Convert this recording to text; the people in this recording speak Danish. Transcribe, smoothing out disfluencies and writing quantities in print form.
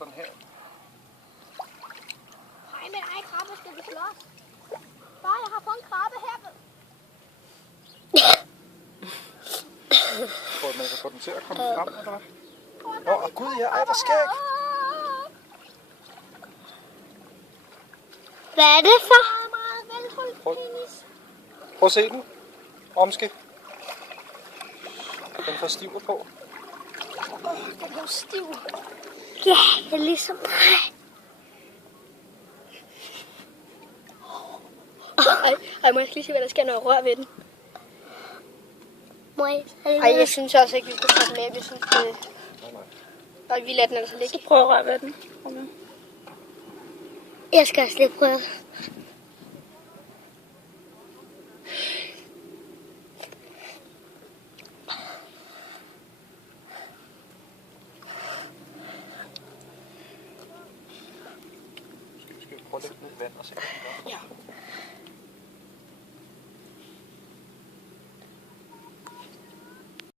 få den her. Hej med dig, krabbe, skal vi slås? Far, jeg har fået en krabbe her. Tror du, man kan få den til at komme frem, eller hvad? Åh, gud ja, ej, hvor skæg! Hvad er det for? Meget velholdt penis. Prøv at se den. Omske. Den får stiver på. Den er stiv. Ja, det er ligesom mig. Ej, må jeg lige se, hvad der sker, når jeg rører ved den? Må jeg? Ej, jeg synes også ikke, vi skal tage den med. Jeg synes, det... Og vi lader den altså ligge. Prøv at røre ved den. Okay. Jeg skal også lige prøve. Skal vi prøve at lægge ned i vand og se, hvad den gør? Ja.